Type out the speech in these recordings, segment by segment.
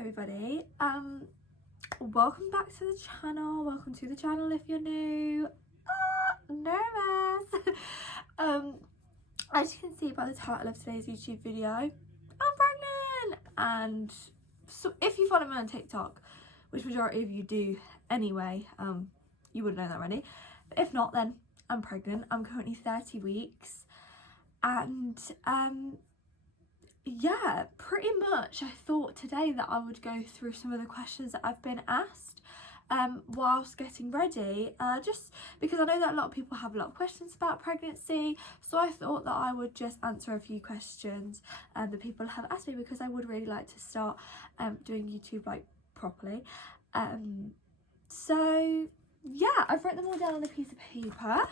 everybody, welcome back to the channel. Welcome to the channel if you're new. Nervous. As you can see by the title of today's YouTube video, I'm pregnant. And so if you follow me on TikTok, which majority of you do anyway, you would know that already, but if not, then I'm pregnant. I'm currently 30 weeks, and yeah, pretty much I thought today that I would go through some of the questions that I've been asked whilst getting ready, just because I know that a lot of people have a lot of questions about pregnancy, so I thought that I would just answer a few questions that people have asked me, because I would really like to start doing YouTube like properly. So yeah, I've written them all down on a piece of paper,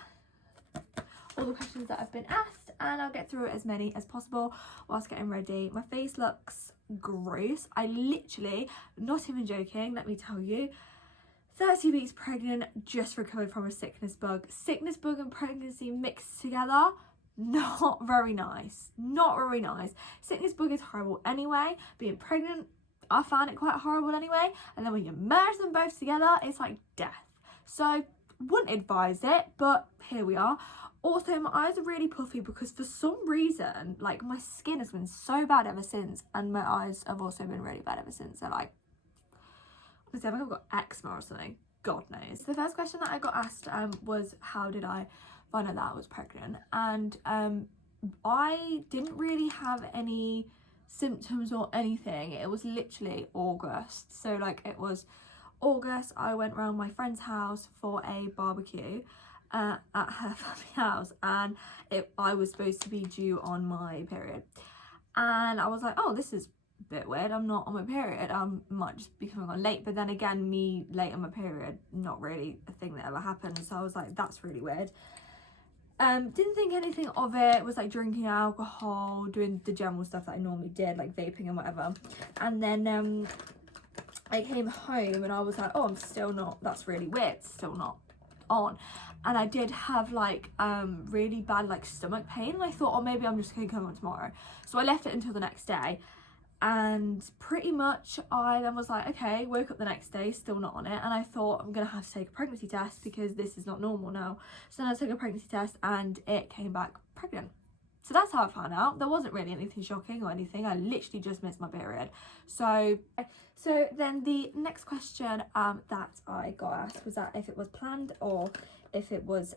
all the questions that I've been asked, and I'll get through as many as possible whilst getting ready. My face looks gross. I literally, not even joking, let me tell you, 30 weeks pregnant, just recovered from a sickness bug. Sickness bug and pregnancy mixed together, not very nice. Not very nice. Sickness bug is horrible anyway. Being pregnant, I found it quite horrible anyway. And then when you merge them both together, it's like death. So, wouldn't advise it, but here we are. Also, my eyes are really puffy because for some reason, like, my skin has been so bad ever since, and my eyes have also been really bad ever since. They're like, I think I've got eczema or something, God knows. The first question that I got asked was, how did I find out that I was pregnant? And I didn't really have any symptoms or anything. It was literally August. So like, it was August, I went round my friend's house for a barbecue at her family house, and I was supposed to be due on my period, and I was like, oh, this is a bit weird, I'm not on my period, I might just be coming on late. But then again, me late on my period, not really a thing that ever happened, so I was like, that's really weird. Didn't think anything of it. Was like drinking alcohol, doing the general stuff that I normally did, like vaping and whatever. And then I came home and I was like, oh, I'm still not, that's really weird, still not on. And I did have like really bad like stomach pain, and I thought, oh, maybe I'm just gonna come on tomorrow. So I left it until the next day, and pretty much I then was like, okay, woke up the next day, still not on it, and I thought, I'm gonna have to take a pregnancy test because this is not normal now. So then I took a pregnancy test and it came back pregnant. So that's how I found out. There wasn't really anything shocking or anything. I literally just missed my period. So then the next question that I got asked was that if it was planned or if it was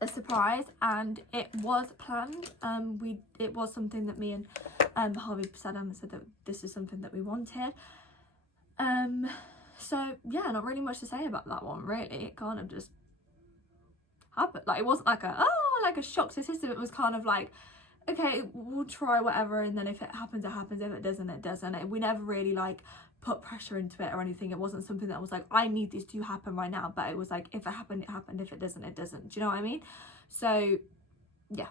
a surprise, and it was planned. It was something that me and Harvey said that this is something that we wanted. So yeah, not really much to say about that one really. It kind of just happened. Like, it wasn't like a shock to the system. It was kind of like, okay, we'll try whatever, and then if it happens, it happens. If it doesn't, it doesn't. We never really like put pressure into it or anything. It wasn't something that was like, I need this to happen right now, but it was like, if it happened, it happened. If it doesn't, it doesn't. Do you know what I mean? So yeah,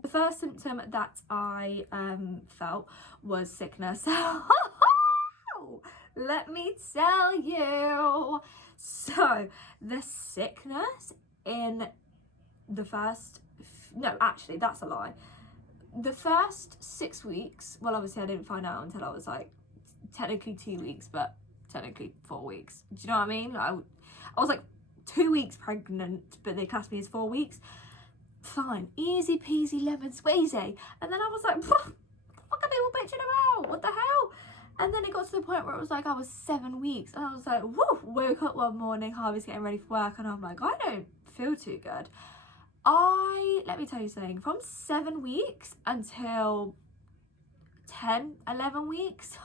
the first symptom that I felt was sickness. Let me tell you. So the sickness in the first, no, actually that's a lie. The first 6 weeks, well, obviously I didn't find out until I was like technically 2 weeks, but technically 4 weeks. Do you know what I mean? Like, I was like 2 weeks pregnant, but they classed me as 4 weeks. Fine, easy peasy lemon squeezy. And then I was like, what are people bitching about? What the hell? And then it got to the point where it was like I was 7 weeks, and I was like, whoa. Woke up one morning, Harvey's getting ready for work, and I'm like, I don't feel too good. Let me tell you something, from 7 weeks until 10, 11 weeks,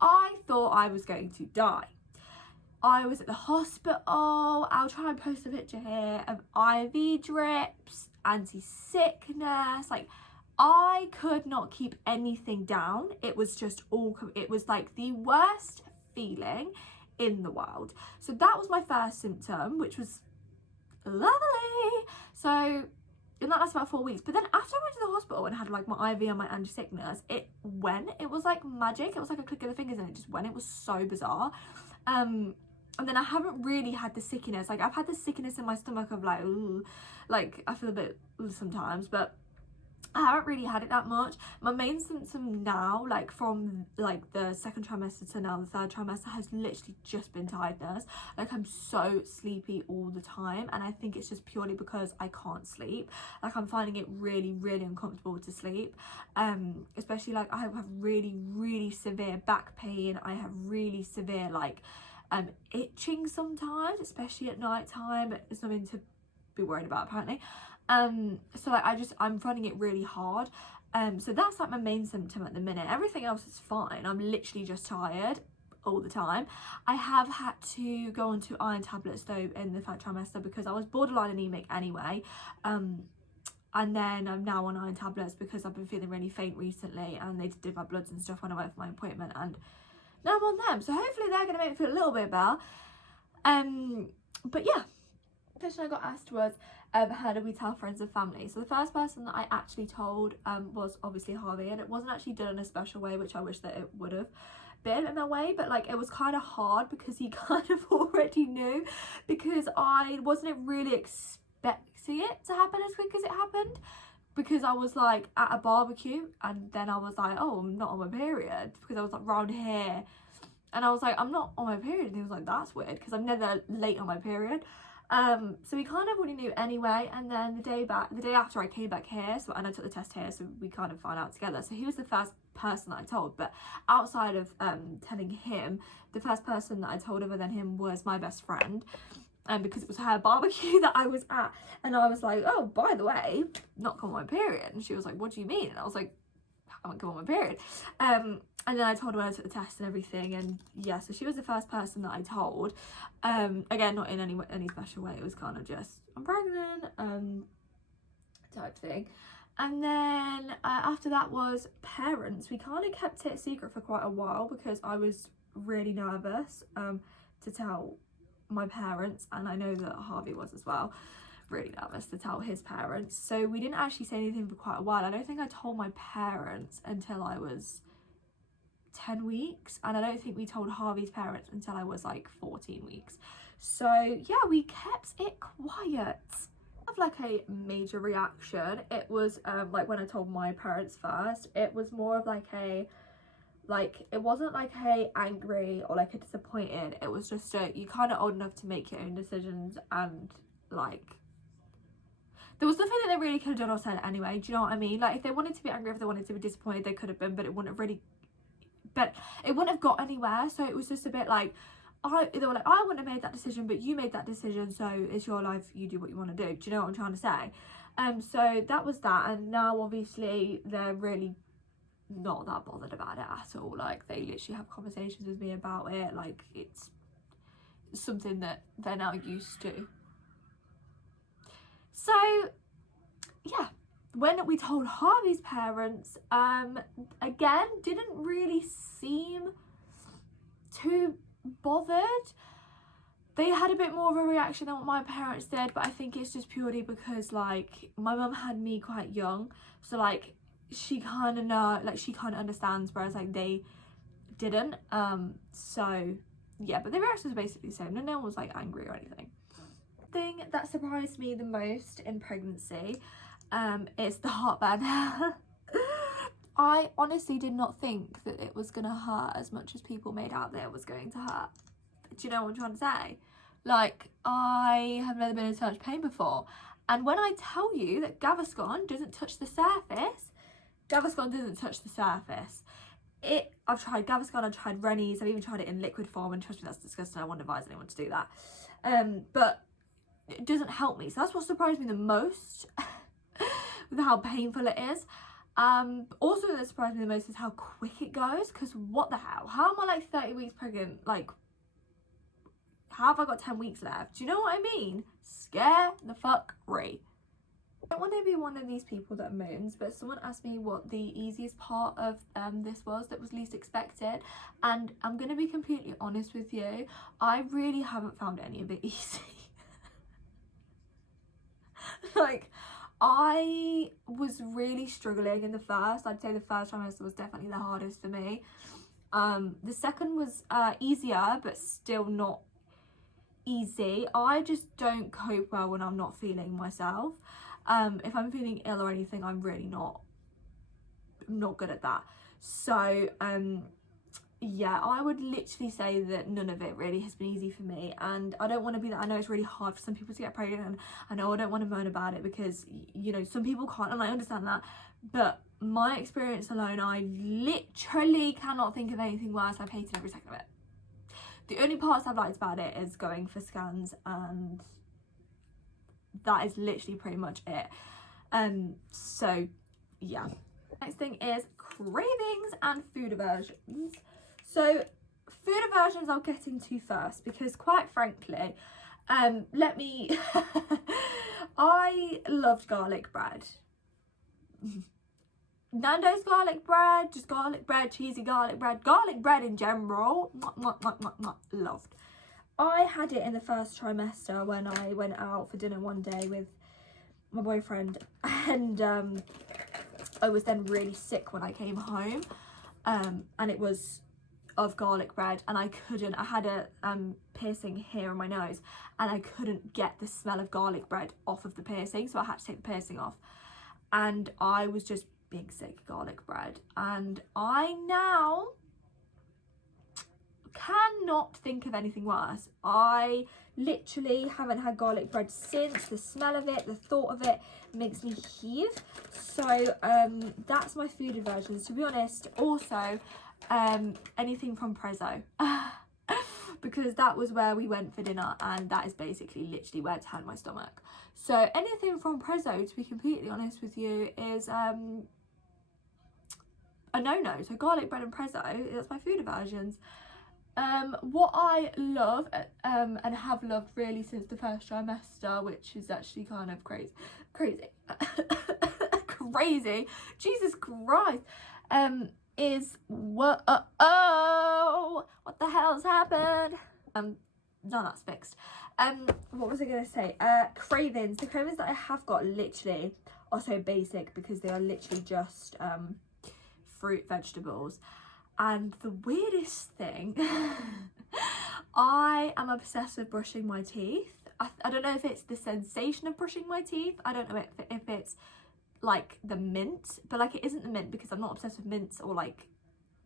I thought I was going to die. I was at the hospital. I'll try and post a picture here of IV drips, anti-sickness. Like, I could not keep anything down. It was just it was like the worst feeling in the world. So that was my first symptom, which was lovely. So, and that lasted about 4 weeks. But then after I went to the hospital and had like my IV and my anti-sickness, it was like magic. It was like a click of the fingers and it just went. It was so bizarre. And then I haven't really had the sickiness. Like, I've had the sickiness in my stomach of like, ooh, like I feel a bit sometimes, but I haven't really had it that much. My main symptom now, like from like the second trimester to now the third trimester, has literally just been tiredness. Like I'm so sleepy all the time, and I think it's just purely because I can't sleep. Like I'm finding it really, really uncomfortable to sleep. Especially like I have really, really severe back pain. I have really severe like itching sometimes, especially at night time. It's something to be worried about apparently. So like I'm finding it really hard. So that's like my main symptom at the minute. Everything else is fine. I'm literally just tired all the time. I have had to go onto iron tablets though in the third trimester because I was borderline anemic anyway. And then I'm now on iron tablets because I've been feeling really faint recently, and they did my bloods and stuff when I went for my appointment, and now I'm on them. So hopefully they're gonna make me feel a little bit better. But yeah, the question I got asked was, how do we tell friends and family? So the first person that I actually told was obviously Harvey, and it wasn't actually done in a special way, which I wish that it would have been in a way, but like it was kind of hard because he kind of already knew, because I wasn't really expecting it to happen as quick as it happened, because I was like at a barbecue and then I was like, oh, I'm not on my period, because I was like round here and I was like, I'm not on my period, and he was like, that's weird because I'm never late on my period. So we kind of already knew anyway, and then the day after I came back here, so and I took the test here, so we kind of found out together. So he was the first person that I told, but outside of telling him, the first person that I told other than him was my best friend, because it was her barbecue that I was at, and I was like, oh, by the way, not come on my period, and she was like, what do you mean? And I was like, I haven't come on my period. And then I told her when I took the test and everything, and yeah, so she was the first person that I told. Again, not in any special way, it was kind of just, I'm pregnant, type thing. And then after that was parents. We kind of kept it secret for quite a while because I was really nervous to tell my parents, and I know that Harvey was as well, really nervous to tell his parents. So we didn't actually say anything for quite a while. I don't think I told my parents until I was 10 weeks, and I don't think we told Harvey's parents until I was like 14 weeks. So yeah, we kept it quiet. Of like a major reaction, it was like when I told my parents first, it was more of like a, like, it wasn't like a angry or like a disappointed, it was just a, you're kind of old enough to make your own decisions, and like there was nothing that they really could have done or said anyway, do you know what I mean? Like if they wanted to be angry, if they wanted to be disappointed, they could have been, but it wouldn't have got anywhere. So it was just a bit like, they were like, I wouldn't have made that decision, but you made that decision, so it's your life, you do what you want to do. Do you know what I'm trying to say? So that was that, and now obviously they're really not that bothered about it at all. Like they literally have conversations with me about it, like it's something that they're now used to. So yeah, when we told Harvey's parents, again, didn't really seem too bothered. They had a bit more of a reaction than what my parents did, but I think it's just purely because like my mum had me quite young, so like she kind of know, like she kind of understands, whereas like they didn't. So yeah, but the reaction was basically the same. No one was like angry or anything. The thing that surprised me the most in pregnancy is the heartburn. I honestly did not think that it was gonna hurt as much as people made out that it was going to hurt. Do you know what I'm trying to say? Like, I have never been in so much pain before, and when I tell you that Gaviscon doesn't touch the surface, Gaviscon doesn't touch the surface. I've tried Gaviscon, I've tried Rennie's, I've even tried it in liquid form, and trust me, that's disgusting. I wouldn't advise anyone to do that. But it doesn't help me, so that's what surprised me the most with how painful it is. Also that surprised me the most is how quick it goes, because what the hell, how am I like 30 weeks pregnant? Like, how have I got 10 weeks left? Do you know what I mean? Scare the fuck free. I don't want to be one of these people that moans, but someone asked me what the easiest part of this was that was least expected, and I'm going to be completely honest with you, I really haven't found any of it easy. Like, I was really struggling in the first. I'd say the first trimester was definitely the hardest for me. The second was easier, but still not easy. I just don't cope well when I'm not feeling myself. If I'm feeling ill or anything, I'm really not not good at that. So yeah, I would literally say that none of it really has been easy for me, and I don't want to be that. I know it's really hard for some people to get pregnant, and I know I don't want to moan about it because, you know, some people can't, and I understand that, but my experience alone, I literally cannot think of anything worse. I've hated every second of it. The only parts I've liked about it is going for scans, and that is literally pretty much it. So yeah. Next thing is cravings and food aversions. So food aversions I'll get into first, because quite frankly, I loved garlic bread. Nando's garlic bread, just garlic bread, cheesy garlic bread in general, loved. I had it in the first trimester when I went out for dinner one day with my boyfriend, and I was then really sick when I came home, and it was of garlic bread, and I had a piercing here in my nose, and I couldn't get the smell of garlic bread off of the piercing, so I had to take the piercing off, and I was just big sick garlic bread, and I now cannot think of anything worse. I literally haven't had garlic bread since. The smell of it, the thought of it makes me heave. So that's my food aversions, to be honest. Also anything from Prezzo, because that was where we went for dinner, and that is basically literally where it turned my stomach. So anything from Prezzo, to be completely honest with you, is a no-no. So garlic bread and Prezzo, that's my food aversions. What I love and have loved really since the first trimester, which is actually kind of crazy crazy, Jesus Christ, is what the hell's happened? No, that's fixed. What was I gonna say? Cravings. The cravings that I have got literally are so basic, because they are literally just fruit, vegetables. And the weirdest thing, I am obsessed with brushing my teeth. I don't know if it's the sensation of brushing my teeth. I don't know if it's like the mint, but like it isn't the mint, because I'm not obsessed with mints or like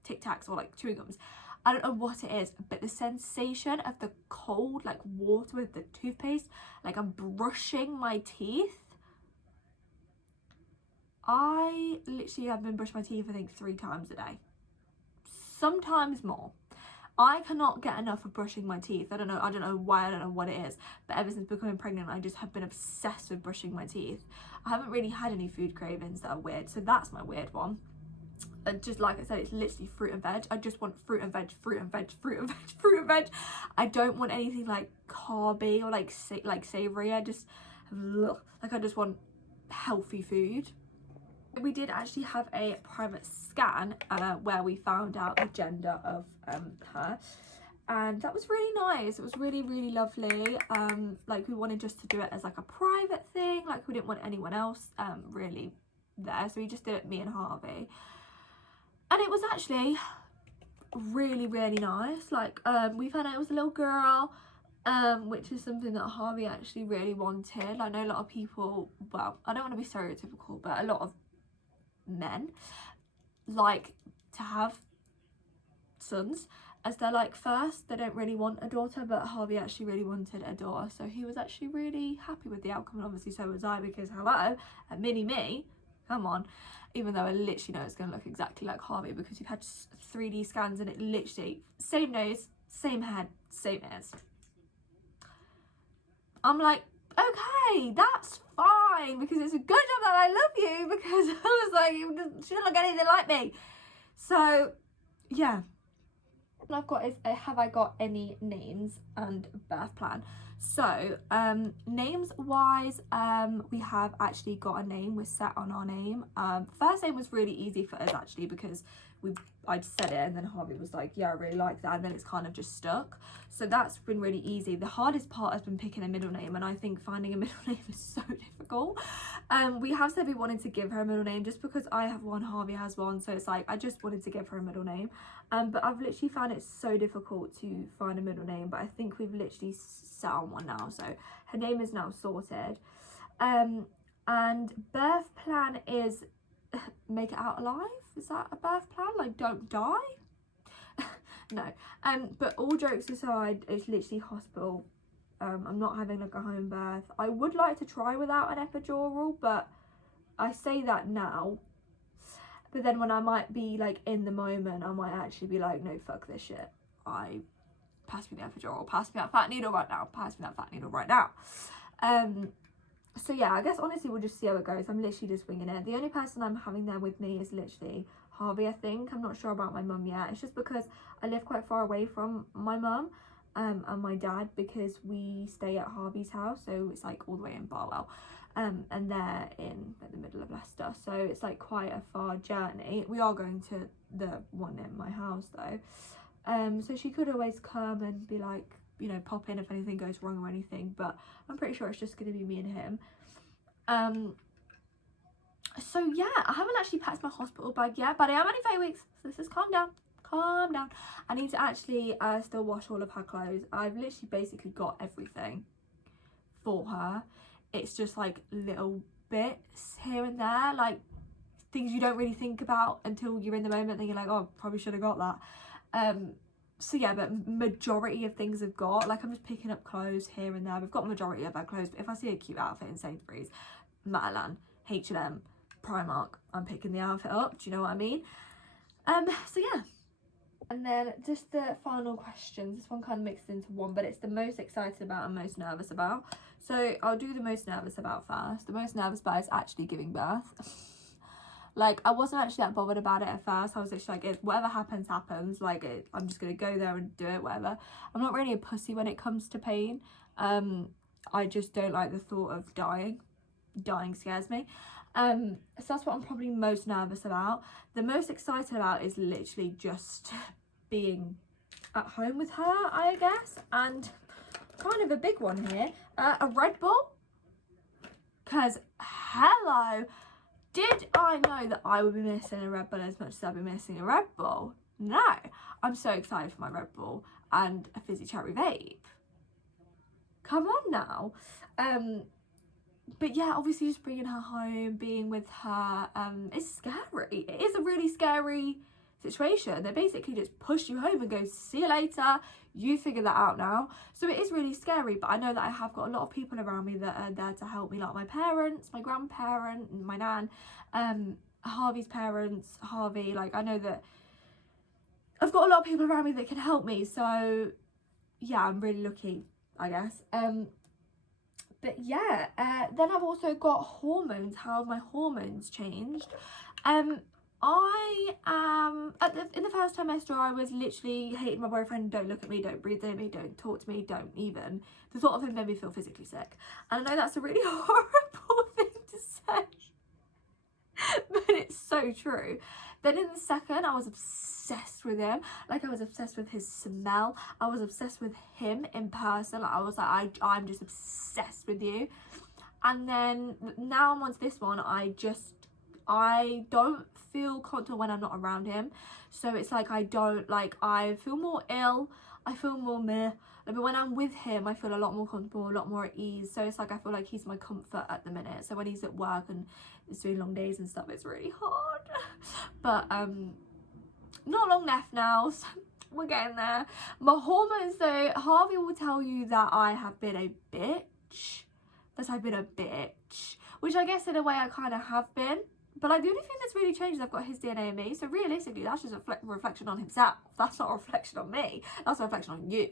Tic Tacs or like chewing gums. I don't know what it is, but the sensation of the cold like water with the toothpaste, like I'm brushing my teeth. I literally have been brushing my teeth I think 3 times a day. Sometimes more. I cannot get enough of brushing my teeth. I don't know why, I don't know what it is, but ever since becoming pregnant, I just have been obsessed with brushing my teeth. I haven't really had any food cravings that are weird, so that's my weird one. And just like I said, it's literally fruit and veg. I just want fruit and veg, fruit and veg, fruit and veg, fruit and veg. I don't want anything like carby or like savoury. I just want healthy food. We did actually have a private scan where we found out the gender of her, and that was really nice. It was really, really lovely. Like we wanted just to do it as like a private thing, like we didn't want anyone else really there, so we just did it, me and Harvey, and it was actually really, really nice. Like we found out it was a little girl, which is something that Harvey actually really wanted. I know a lot of people, well, I don't want to be stereotypical, but a lot of men like to have sons as their like first. They don't really want a daughter, but Harvey actually really wanted a daughter, so he was actually really happy with the outcome, and obviously so was I, because hello, a mini me, come on. Even though I literally know it's going to look exactly like Harvey, because we've had 3D scans and it literally same nose, same head, same ears. I'm like, okay, that's fine, because it's a good job that I love you, because I was like, she doesn't look anything like me. So yeah, what I've got is have I got any names and birth plan. So names wise, we have actually got a name. We're set on our name. First name was really easy for us actually, because I'd said it and then Harvey was like, yeah, I really like that, and then it's kind of just stuck. So that's been really easy. The hardest part has been picking a middle name, and I think finding a middle name is so difficult. We have said we wanted to give her a middle name just because I have one, Harvey has one, so it's like I just wanted to give her a middle name. But I've literally found it so difficult to find a middle name, but I think we've literally set on one now, so her name is now sorted. And birth plan is make it out alive. Is that a birth plan? Like, don't die? No. But all jokes aside, it's literally hospital. I'm not having like a home birth. I would like to try without an epidural, but I say that now. But then when I might be like in the moment, I might actually be like, no, fuck this shit. Pass me the epidural, pass me that fat needle right now, pass me that fat needle right now. So yeah, I guess honestly we'll just see how it goes. I'm literally just winging it. The only person I'm having there with me is literally Harvey, I think. I'm not sure about my mum yet. It's just because I live quite far away from my mum and my dad, because we stay at Harvey's house, so it's like all the way in Barwell. And they're in the middle of Leicester, so it's like quite a far journey. We are going to the one in my house though, so she could always come and be like, you know, pop in if anything goes wrong or anything, but I'm pretty sure it's just going to be me and him. So yeah, I haven't actually packed my hospital bag yet, but I am only 3 weeks, so this is calm down. I need to actually still wash all of her clothes. I've literally basically got everything for her. It's just like little bits here and there, like things you don't really think about until you're in the moment, and you're like, oh, probably should have got that. So yeah, but majority of things I've got, like I'm just picking up clothes here and there. We've got majority of our clothes, but if I see a cute outfit in Sainsbury's, Matalan, H&M, Primark, I'm picking the outfit up. Do you know what I mean? So yeah. And then just the final questions. This one kind of mixed into one, but it's the most excited about and most nervous about. So I'll do the most nervous about first. The most nervous about is actually giving birth. Like, I wasn't actually that bothered about it at first. I was actually like, whatever happens, happens. Like, I'm just going to go there and do it, whatever. I'm not really a pussy when it comes to pain. I just don't like the thought of dying. Dying scares me. So that's what I'm probably most nervous about. The most excited about is literally just being at home with her, I guess. And kind of a big one here, a Red Bull. Because, hello, did I know that I would be missing a Red Bull as much as I'd be missing a Red Bull? No. I'm so excited for my Red Bull and a fizzy cherry vape. Come on now. But yeah, obviously just bringing her home, being with her, it's scary. It is a really scary situation. They basically just push you home and go, see you later, you figure that out now. So it is really scary, but I know that I have got a lot of people around me that are there to help me, like my parents, my grandparent, my nan, Harvey's parents, Harvey. Like, I know that I've got a lot of people around me that can help me, so yeah, I'm really lucky, I guess. But yeah, then I've also got hormones, how my hormones changed. I am, in the first trimester, I was literally hating my boyfriend. Don't look at me, don't breathe near me, don't talk to me, don't even. The thought of him made me feel physically sick. And I know that's a really horrible thing to say, but it's so true. Then in the second, I was obsessed with him. Like, I was obsessed with his smell. I was obsessed with him in person. Like, I was like, I'm just obsessed with you. And then now I'm on to this one. I don't feel comfortable when I'm not around him. So it's like, I feel more ill. I feel more meh. But when I'm with him, I feel a lot more comfortable, a lot more at ease. So it's like, I feel like he's my comfort at the minute. So when he's at work and is doing long days and stuff, it's really hard. But not long left now, so we're getting there. My hormones though, Harvey will tell you that I have been a bitch. Which I guess in a way I kind of have been. But like, the only thing that's really changed is I've got his DNA in me. So realistically, that's just a reflection on himself. That's not a reflection on me. That's a reflection on you.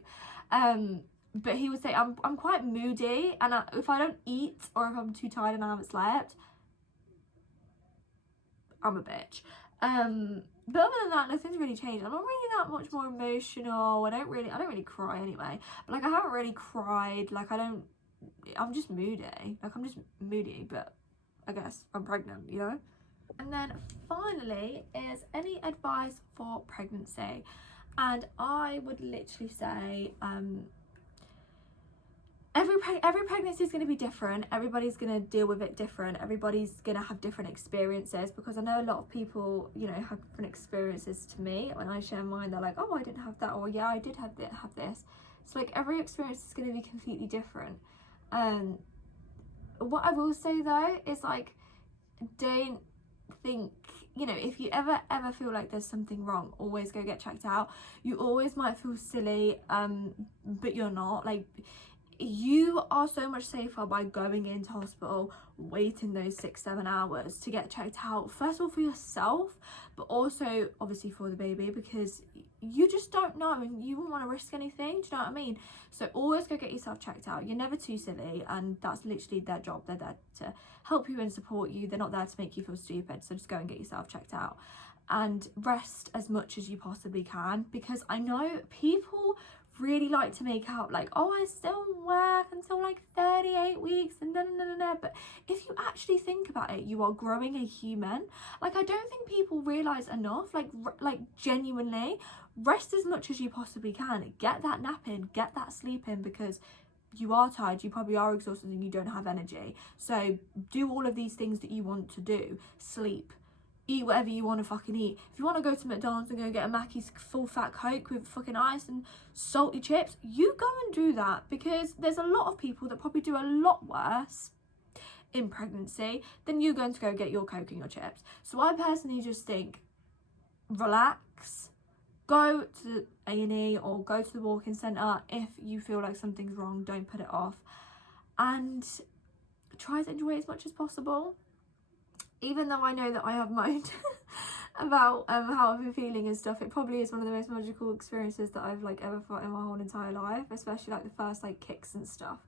But he would say I'm quite moody, and if I don't eat or if I'm too tired and I haven't slept, I'm a bitch. But other than that, nothing's really changed. I'm not really that much more emotional. I don't really cry anyway. But like, I haven't really cried. Like, I'm just moody. Like, I'm just moody, but I guess I'm pregnant, you know? And then finally is any advice for pregnancy. And I would literally say, every pregnancy is going to be different. Everybody's going to deal with it different. Everybody's going to have different experiences, because I know a lot of people, you know, have different experiences to me. When I share mine, they're like, oh, I didn't have that, or yeah, I did have this. So like, every experience is going to be completely different. What I will say though is, like, don't think you know, if you ever feel like there's something wrong, always go get checked out. You always might feel silly, but you're not. Like, you are so much safer by going into hospital, waiting those 6-7 hours to get checked out, first of all for yourself, but also obviously for the baby, because you just don't know and you wouldn't want to risk anything. Do you know what I mean? So always go get yourself checked out. You're never too silly, and that's literally their job. They're there to help you and support you. They're not there to make you feel stupid. So just go and get yourself checked out and rest as much as you possibly can, because I know people really like to make out like, oh, I still work until like 38 weeks and but if you actually think about it, you are growing a human. Like, I don't think people realize enough, like genuinely rest as much as you possibly can. Get that nap in, get that sleep in, because you are tired, you probably are exhausted, and you don't have energy. So do all of these things that you want to do. Sleep, eat whatever you want to fucking eat. If you want to go to McDonald's and go get a Mackey's full fat Coke with fucking ice and salty chips, you go and do that, because there's a lot of people that probably do a lot worse in pregnancy than you going to go get your Coke and your chips. So I personally just think, relax, go to A&E or go to the walk-in centre if you feel like something's wrong. Don't put it off, and try to enjoy it as much as possible. Even though I know that I have moaned about how I've been feeling and stuff, it probably is one of the most magical experiences that I've like ever felt in my whole entire life, especially like the first like kicks and stuff.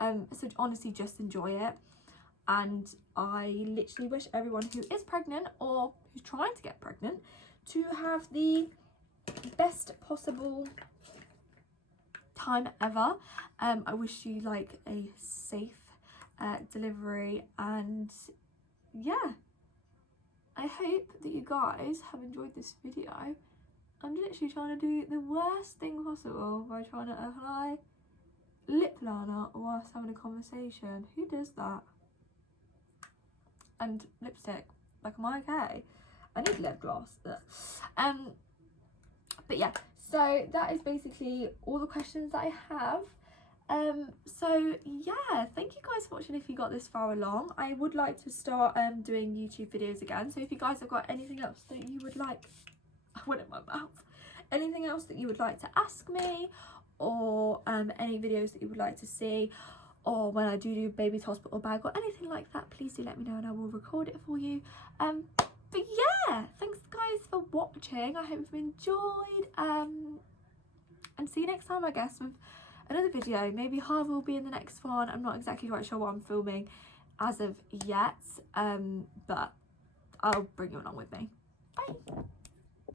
So honestly, just enjoy it. And I literally wish everyone who is pregnant or who's trying to get pregnant to have the best possible time ever. I wish you like a safe delivery, and yeah, I hope that you guys have enjoyed this video. I'm literally trying to do the worst thing possible by trying to apply lip liner whilst having a conversation. Who does that? And lipstick. Like, am I okay? I need lip gloss. But yeah, so that is basically all the questions that I have. So yeah, thank you guys for watching if you got this far along. I would like to start doing YouTube videos again, so if you guys have got anything else that you would like, I went in my mouth, anything else that you would like to ask me, or any videos that you would like to see, or when I do baby's hospital bag or anything like that, please do let me know and I will record it for you. But yeah, thanks guys for watching. I hope you've enjoyed, and see you next time, I guess, with another video. Maybe Harvey will be in the next one. I'm not exactly quite sure what I'm filming as of yet, but I'll bring you along with me. Bye.